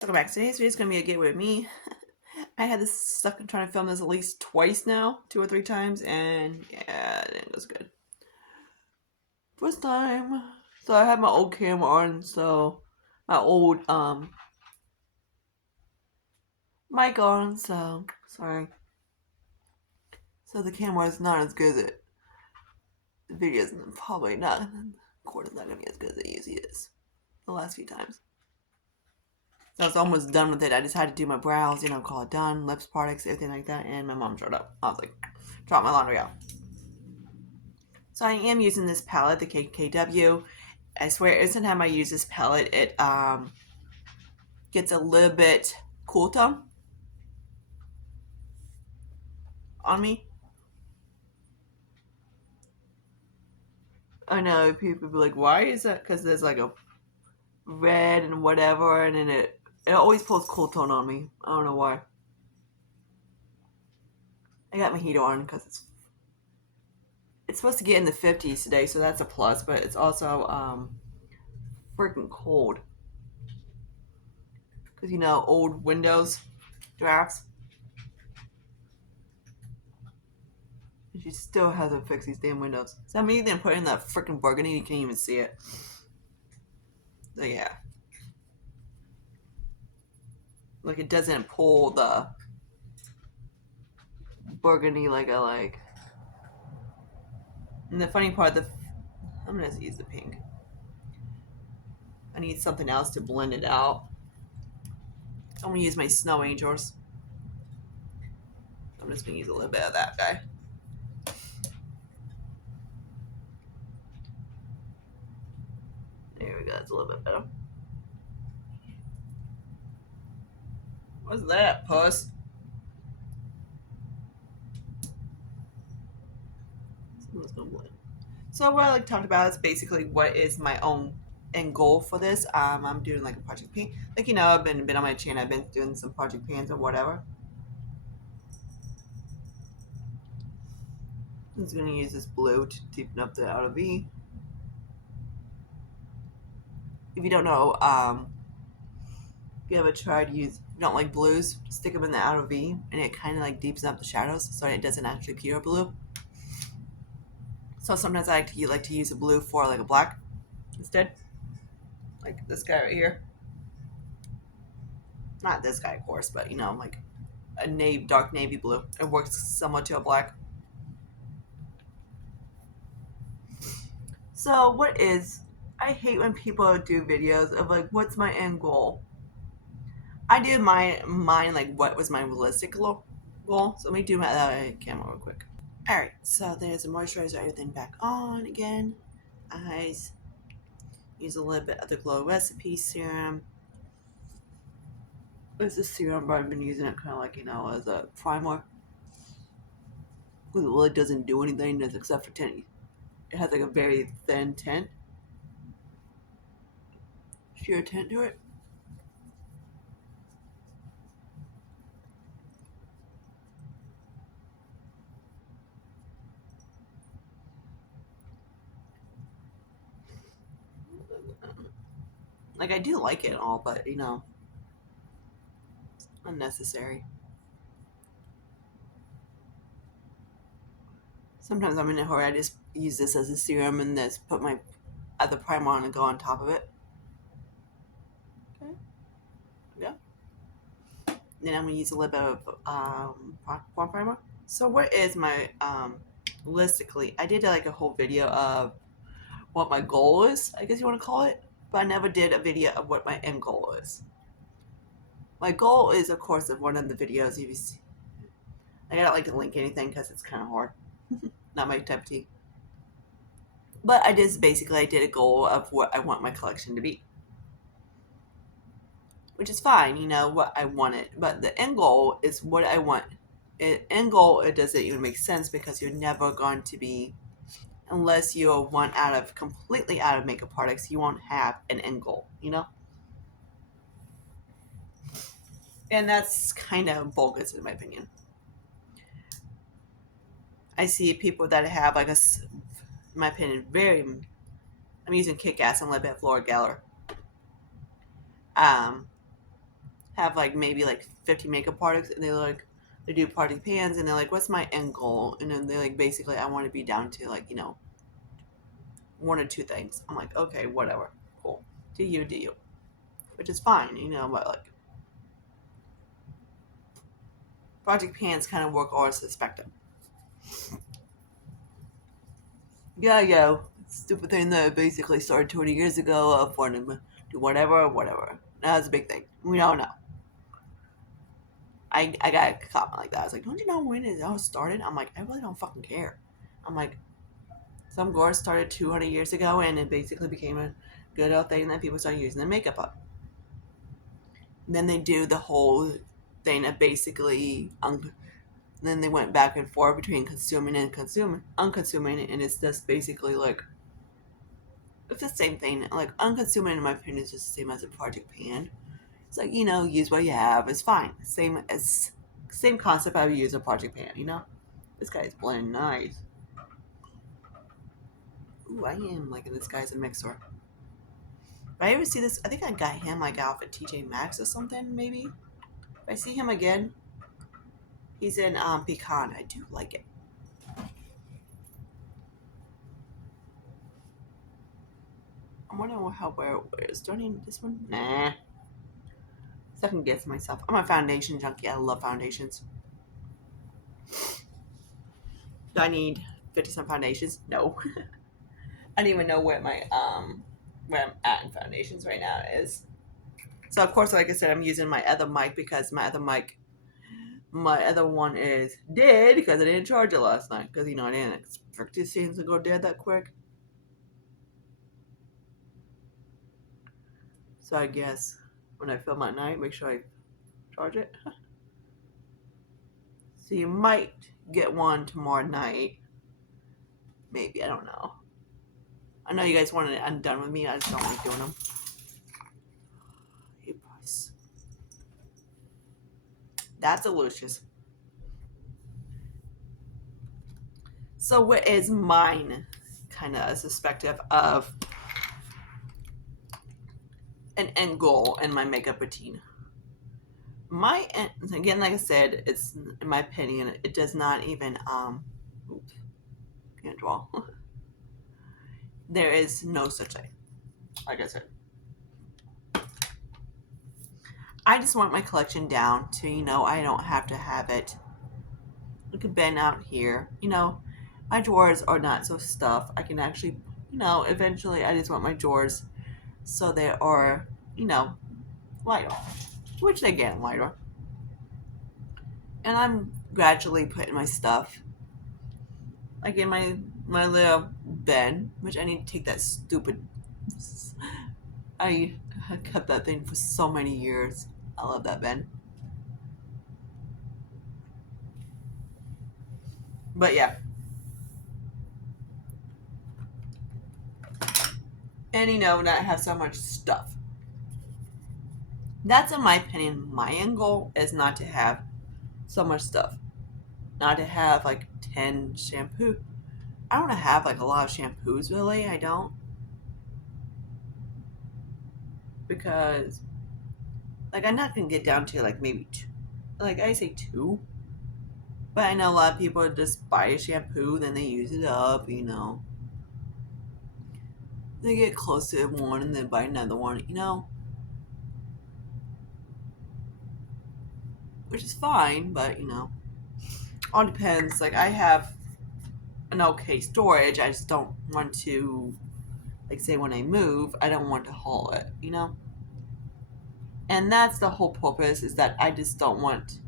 Welcome back. Today's video is going to be a get with me. I had this stuck trying to film this at least twice now, 2 or 3 times, and yeah, it didn't go so good. First time, so I had my old camera on, so my old mic on, so sorry. So the camera is not as good as it. The video is probably not. The cord is not going to be as good as it usually is. The last few times. So I was almost done with it. I just had to do my brows, call it done, lips, products, everything like that, and my mom showed up. I was like, drop my laundry out. So I am using this palette, the KKW. I swear, every time I use this palette, it gets a little bit cool tone on me. I know people be like, "Why is that?" Because there's like a red and whatever, and then it always pulls cool tone on me. I don't know why. I got my heater on because it's supposed to get in the 50s today, so that's a plus. But it's also freaking cold because old Windows drafts. She still hasn't fixed these damn windows. So I'm even put in that freaking burgundy, you can't even see it. So yeah. Like it doesn't pull the burgundy like I like. And the funny part, I'm gonna use the pink. I need something else to blend it out. I'm gonna use my Snow Angels. I'm just gonna use a little bit of that guy. There we go, that's a little bit better. What's that, puss? So what I like talked about is basically what is my own end goal for this. I'm doing like a project paint. Like I've been on my channel. I've been doing some project paints or whatever. I'm just gonna use this blue to deepen up the outer V. If you don't know, if you ever tried to use, if you don't like blues, stick them in the outer V, and it kind of like deepens up the shadows, so it doesn't actually pure blue. So sometimes I like to use a blue for like a black instead, like this guy right here. Not this guy, of course, but like a dark navy blue. It works somewhat to a black. So I hate when people do videos of like, what's my end goal? I did mine like what was my realistic goal. So let me do my camera real quick. Alright, so there's the moisturizer, everything back on again. Eyes. Use a little bit of the Glow Recipe serum. This is serum, but I've been using it kind of like, as a primer. Because it really doesn't do anything except for tint. It has like a very thin tint. Sheer tint to it. Like, I do like it all, but, unnecessary. Sometimes I'm in a hurry, I just use this as a serum and just put my other primer on and go on top of it. Okay. Yeah. Then I'm going to use a little bit of pore primer. So what is my, realistically, I did like a whole video of what my goal is, I guess you want to call it, but I never did a video of what my end goal is. My goal is, of course, of one of the videos. If you see, I don't like to link anything because it's kind of hard. Not my type of tea. But I did a goal of what I want my collection to be, which is fine. What I want it, but the end goal is what I want. End goal, it doesn't even make sense because you're never going to be, unless you're completely out of makeup products, you won't have an end goal. And that's kind of bogus in my opinion. I see people that have like in my opinion, I'm using Kick Ass and Lip at Flora Geller. have like maybe like 50 makeup products, and they do project pans, and they're like, what's my end goal? And then they like, basically, I want to be down to like, one or two things. I'm like, okay, whatever, cool, do you, which is fine, but like project pans kind of work all as a spectrum. Yeah, stupid thing that basically started 20 years ago of wanting to do whatever. That was a big thing. We don't know. I got a comment like that. I was like, don't you know when it all started? I'm like, I really don't fucking care. I'm like, some gore started 200 years ago, and it basically became a good old thing that people started using their makeup up. And then they do the whole thing of basically, then they went back and forth between consuming and unconsuming, and it's just basically like, it's the same thing. Like, unconsuming, in my opinion, is just the same as a project pan. It's like, use what you have. It's fine. Same concept I would use a project pan. This guy's blending nice. Ooh, I am liking this guy's a mixer. If I ever see this, I think I got him like off at TJ Maxx or something, maybe. If I see him again, he's in Pecan. I do like it. I'm wondering where it is. Do I need this one? Nah. Second guess myself. I'm a foundation junkie. I love foundations. Do I need 50 some foundations? No. I don't even know where where I'm at in foundations right now is. So of course, like I said, I'm using my other mic because my other one is dead because I didn't charge it last night because I didn't expect these things to go dead that quick. So I guess when I film at night, make sure I charge it. So you might get one tomorrow night. Maybe, I don't know. I know you guys wanted it undone with me. I just don't like doing them. Hey, boys. That's delicious. So what is mine kind of a perspective of an end goal in my makeup routine? Again, like I said, it's, in my opinion, it does not even oops, can't draw. There is no such thing. Like I said, I just want my collection down to, I don't have to have it. Look at Ben out here. My drawers are not so stuffed. I can actually, eventually I just want my drawers so they are, lighter, which they get lighter. And I'm gradually putting my stuff, like in my little bin, which I need to take that stupid. I kept that thing for so many years. I love that bin. But yeah. And not have so much stuff. That's, in my opinion, my end goal is not to have so much stuff. Not to have like 10 shampoo. I don't have like a lot of shampoos, really. I don't. Because like I'm not gonna get down to like maybe two. Like I say two. But I know a lot of people just buy a shampoo, then they use it up, They get close to one and then buy another one, Which is fine, but all depends. Like I have an okay storage. I just don't want to, like, say when I move, I don't want to haul it, And that's the whole purpose, is that I just don't want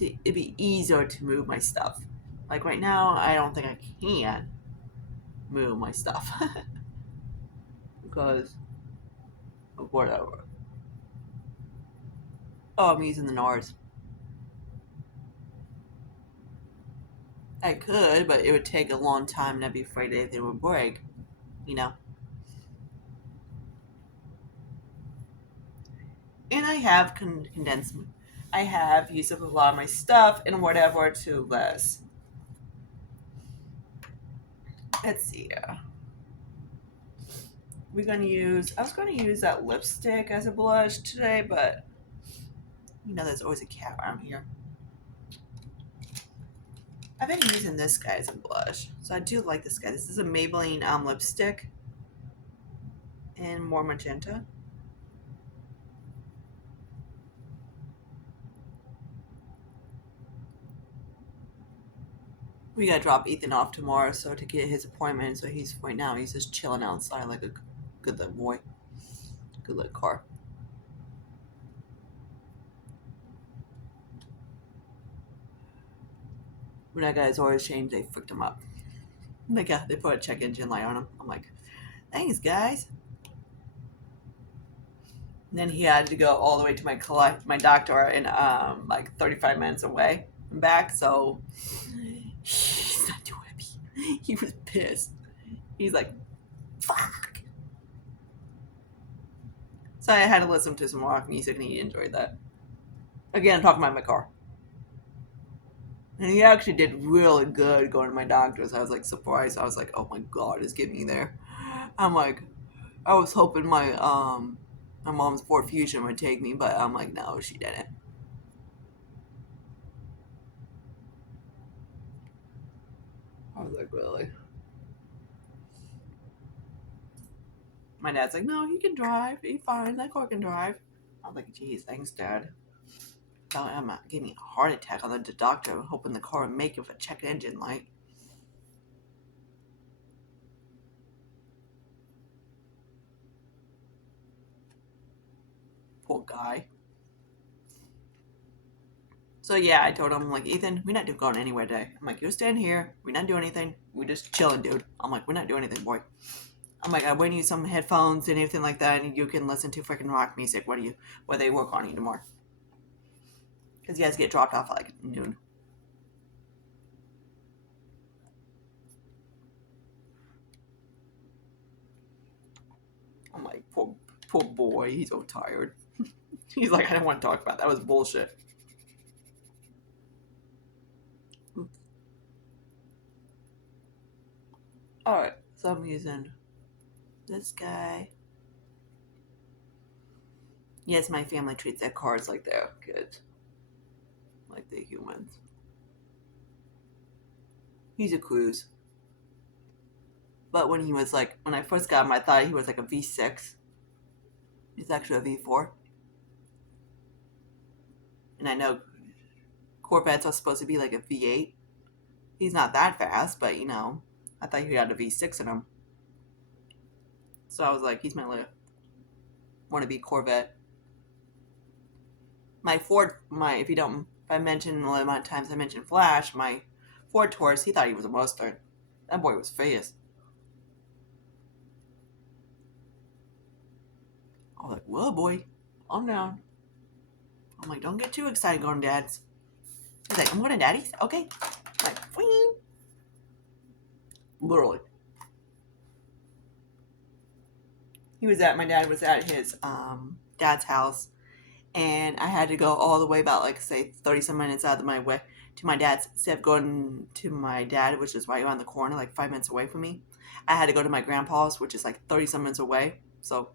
it be easier to move my stuff. Like right now, I don't think I can move my stuff because of whatever. Oh, I'm using the NARS. I could, but it would take a long time, and I'd be afraid anything would break, And I have condensed. I have used up a lot of my stuff and whatever to less. Let's see. I was going to use that lipstick as a blush today, but You know there's always a cat around here. I've been using this guy as a blush. So I do like this guy. This is a Maybelline lipstick in more magenta. We gotta drop Ethan off tomorrow, so to get his appointment. So he's right now he's just chilling outside like a good little boy, good little car. When I got his oil change, they freaked him up. They put a check engine light on him. I'm like, thanks guys. And then he had to go all the way to my doctor in like 35 minutes away and back. So he's not too happy. He was pissed. He's like, fuck. So I had to listen to some rock music, and he enjoyed that. Again, I'm talking about my car. And he actually did really good going to my doctor's. I was like surprised. I was like, oh my god, it's getting me there. I'm like, I was hoping my mom's Ford Fusion would take me, but I'm like, no, she didn't. I was like, really? My dad's like, no, he can drive. He's fine. That car can drive. I was like, geez, thanks, Dad. I'm not getting a heart attack on the doctor, hoping the car would make it with a check engine light. Poor guy. So yeah, I told him, I'm like, Ethan, we're not going anywhere today. I'm like, you're staying here. We're not doing anything. We're just chilling, dude. I'm like, we're not doing anything, boy. I'm like, I bring you some headphones and anything like that, and you can listen to freaking rock music where they work on you tomorrow. Because you guys get dropped off at like noon. I'm like, poor boy, he's so tired. He's like, I don't want to talk about that. That was bullshit. Alright, so I'm using this guy. Yes, my family treats their cars like they're kids. Like they're humans. He's a cruise. But when I first got him, I thought he was like a V6. He's actually a V4. And I know Corvettes are supposed to be like a V8. He's not that fast, but I thought he had a V6 in him. So I was like, he's my little wannabe Corvette. My Ford, if I mention the amount of times I mentioned Flash, my Ford Taurus, he thought he was a Mustang. That boy was fast. I was like, whoa, boy, calm down. I'm like, don't get too excited going to Dad's. He's like, I'm going to Daddy's? Okay. I'm like, wing. Literally. My dad was at his dad's house, and I had to go all the way about, like, say, 30-some minutes out of my way to my dad's. Instead of going to my dad, which is right around the corner, like 5 minutes away from me, I had to go to my grandpa's, which is like 30-some minutes away. So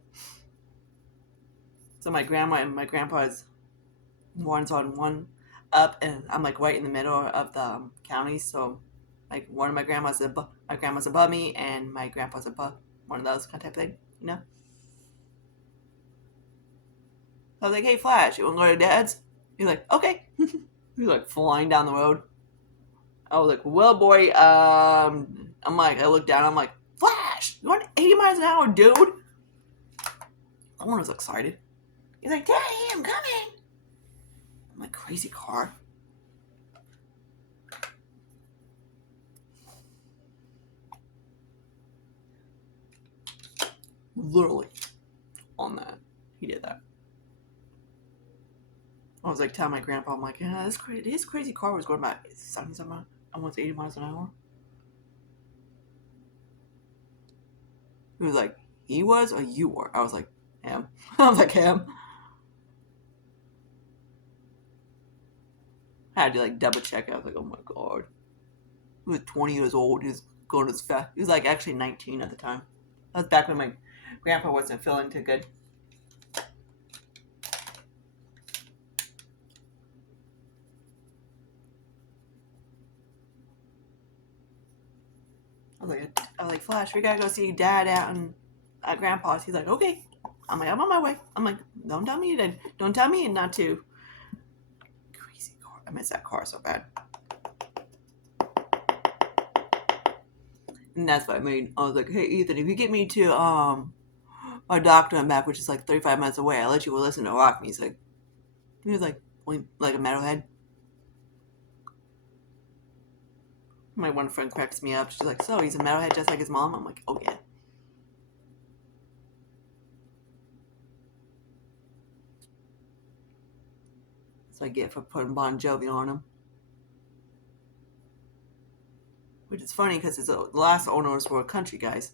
my grandma and my grandpa's one's on one up, and I'm like right in the middle of the county. So like one of my grandma's above me, and my grandpa's above, one of those kind of thing, I was like, hey Flash, you wanna go to Dad's? He's like, okay. He's like flying down the road. I was like, well boy, I'm like, I look down, I'm like, Flash, you want 80 miles an hour, dude? Someone was excited. He's like, Daddy, I'm coming. I'm like, crazy car. Literally on that. He did that. I was like telling my grandpa, I'm like, yeah, this crazy car was going about 70-something, almost 80 miles an hour. He was like, he was or you were? I was like, him. I was like, him. I had to like double check. I was like, oh my god. He was 20 years old. He was going as fast. He was like actually 19 at the time. That was back when my grandpa wasn't feeling too good. was like, Flash, we gotta go see Dad out at Grandpa's. He's like, okay. I'm like, I'm on my way. I'm like, don't tell me you did. Don't tell me not to. Crazy car. I miss that car so bad. And that's what I mean. I was like, hey, Ethan, if you get me to my doctor and back, which is like 35 minutes away, I'll let you listen to rock music. He was like a metalhead. My one friend cracks me up. She's like, so he's a metalhead just like his mom? I'm like, oh yeah. That's what I get for putting Bon Jovi on him. Which is funny because the last owners were country guys.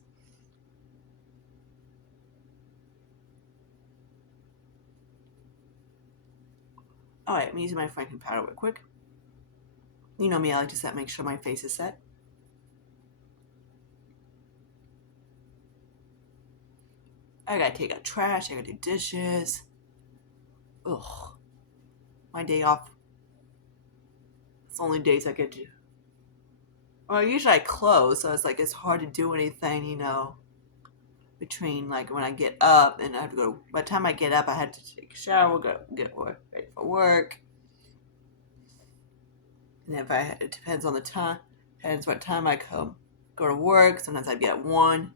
Alright, I'm using my Franken powder real quick. You know me, I like to make sure my face is set. I gotta take out trash, I gotta do dishes. Ugh. My day off. It's the only days I get to. Well, usually I close, so it's like it's hard to do anything, between like when I get up and I have to go. By the time I get up, I had to take a shower, get ready for work. And it depends on the time, depends what time I go to work. Sometimes I get 1,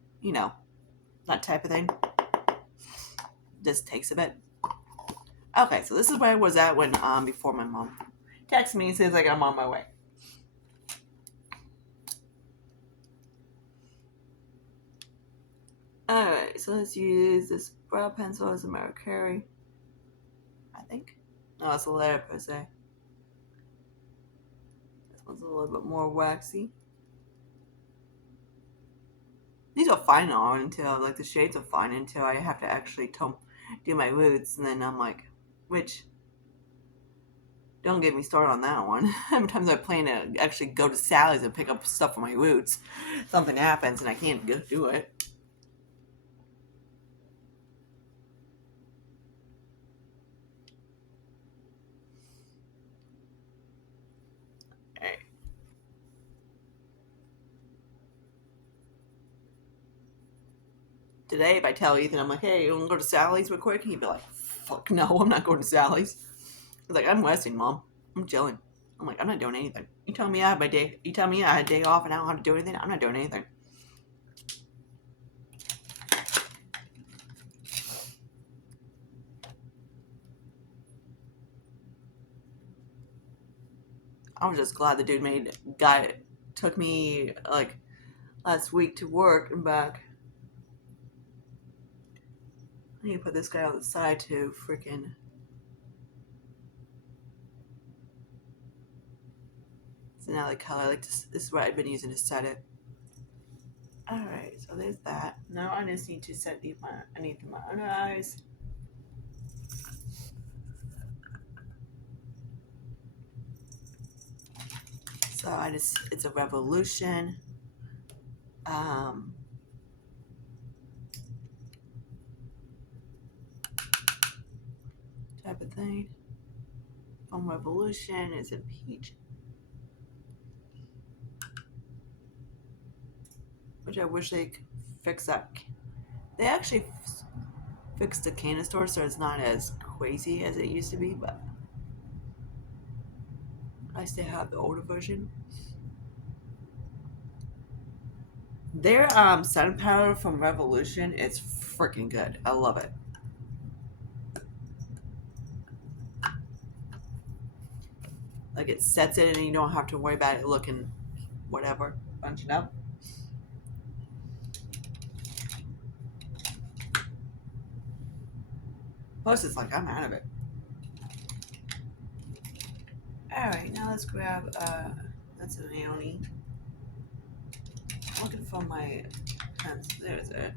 that type of thing. Just takes a bit. Okay, so this is where I was at when before my mom texted me and says like I'm on my way. Alright, so let's use this brow pencil as a Mariah Carey. I think. No, it's a letter per se. This one's a little bit more waxy. These are fine on until, like, the shades are fine until I have to actually do my roots, and then I'm like, which, don't get me started on that one. Sometimes I plan to actually go to Sally's and pick up stuff for my roots. Something happens and I can't go do it. Alright. Today, if I tell Ethan, I'm like, hey, you want to go to Sally's real quick? He'd be like, fuck no, I'm not going to Sally's. He's like, I'm resting, Mom. I'm chilling. I'm like, I'm not doing anything. You tell me I had a day off and I don't have to do anything? I'm not doing anything. I was just glad the dude took me like last week to work and back. I need to put this guy on the side too, freaking. It's another color. I like this is what I've been using to set it. Alright, so there's that. Now I just need to set my under eyes. So it's a Revolution. Type of thing. From Revolution is a peach. Which I wish they could fix that. They actually fixed the canister so it's not as crazy as it used to be, but I still have the older version. Their sun powder from Revolution is freaking good. I love it. Like it sets it and you don't have to worry about it looking whatever, bunching up. Plus it's like I'm out of it. Alright, now let's grab that's an Aoni. I'm looking for my pens. There's it.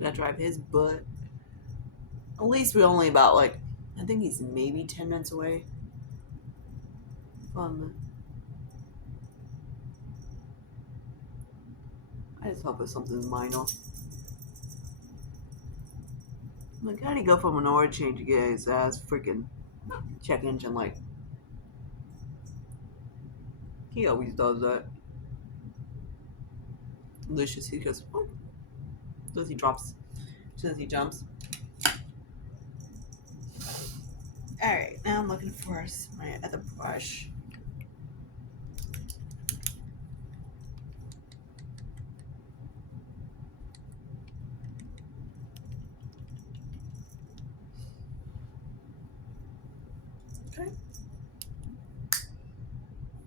I gotta drive his butt. At least we're only about like, I think he's maybe 10 minutes away from I just hope it's something minor. Like, how do you go from an oil change to get his ass freaking check engine light? He always does that. Lucius, he goes, oh, as he drops, as he jumps. Alright, now I'm looking for my other brush. Okay.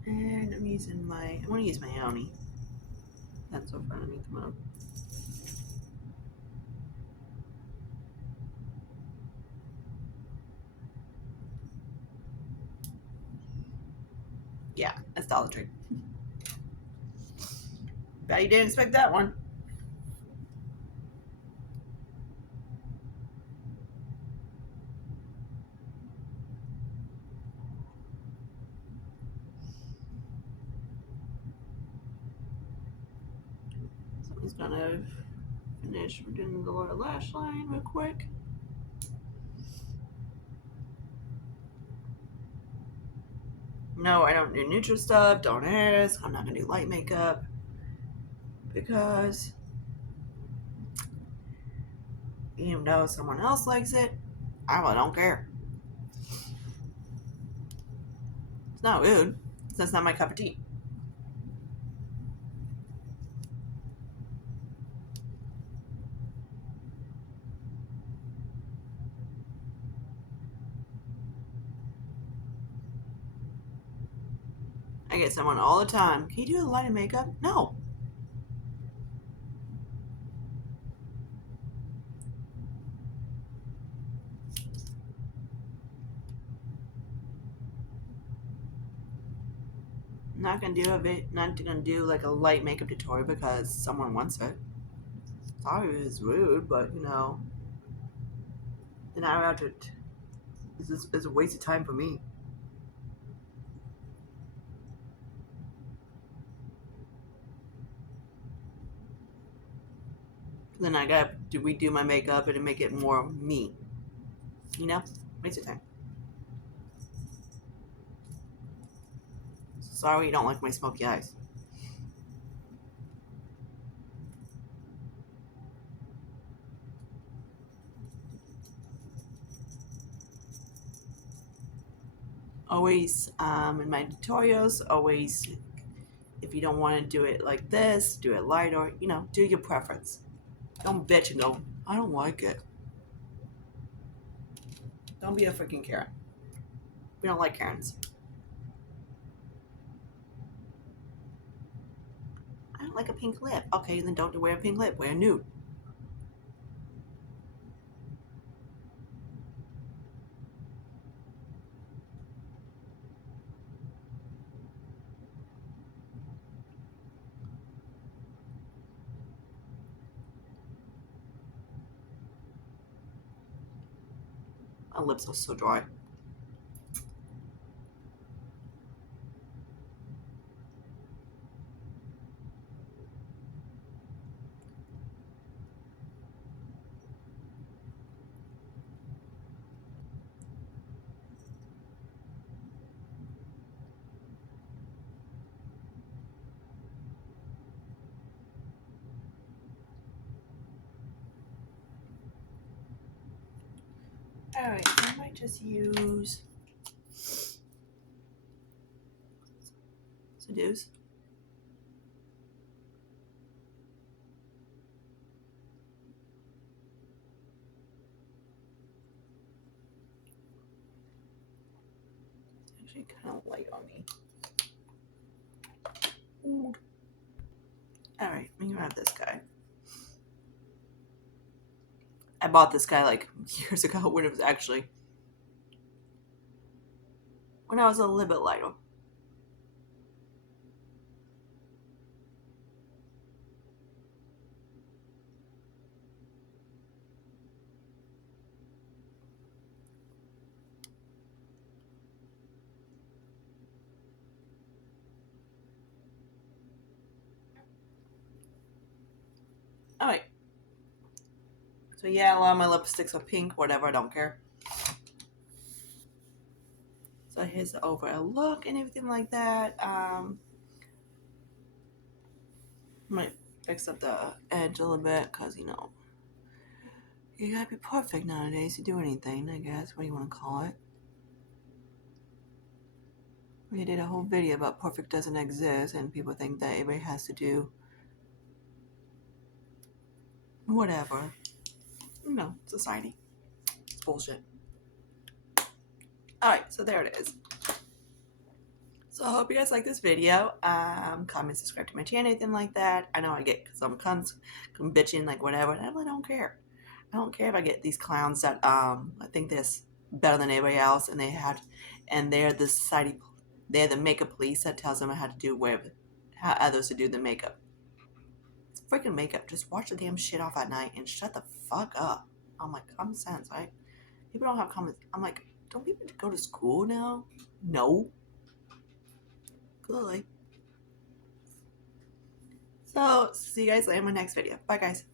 And I'm going to use my Oni pencil for underneath the mouth. Yeah, that's Dollar Tree. Bet you didn't expect that one. So he's gonna finish doing the lower lash line real quick. No, I don't do neutral stuff, don't hairs. I'm not gonna do light makeup because even though someone else likes it, I really don't care. It's not rude. That's not my cup of tea. I get someone all the time. Can you do a light of makeup? No. Not gonna do like a light makeup tutorial because someone wants it. Sorry it's rude, but you know, then I have to. This is a waste of time for me. Then I gotta redo my makeup and make it more me. You know, waste of time. Sorry you don't like my smoky eyes. Always in my tutorials, always if you don't want to do it like this, do it lighter. You know, do your preference. Don't bitch and go, I don't like it. Don't be a freaking Karen. We don't like Karens. I don't like a pink lip. Okay, then don't wear a pink lip. Wear a nude. My lips are so dry. Alright, I might just use Seduce. Actually kind of light on me. Ooh. Alright, let me grab this guy. I bought this guy like years ago when it was actually when I was a little bit lighter. So yeah, a lot of my lipsticks are pink, whatever, I don't care. So here's the overall look and everything like that. Might fix up the edge a little bit because, you know, you gotta be perfect nowadays to do anything, I guess. What do you want to call it? We did a whole video about perfect doesn't exist, and people think that everybody has to do whatever. You know, society. It's bullshit. Alright, so there it is. So I hope you guys like this video. Comment, subscribe to my channel, anything like that. I know I get some bitching, like whatever, and I really don't care. I don't care if I get these clowns that I think they're better than everybody else, and they're the society, they're the makeup police that tells them how others to do the makeup. It's freaking makeup. Just watch the damn shit off at night and shut the fuck up. I'm like, common sense, right? People don't have common. I'm like, don't people go to school now? No. Clearly. So, see you guys later in my next video. Bye, guys.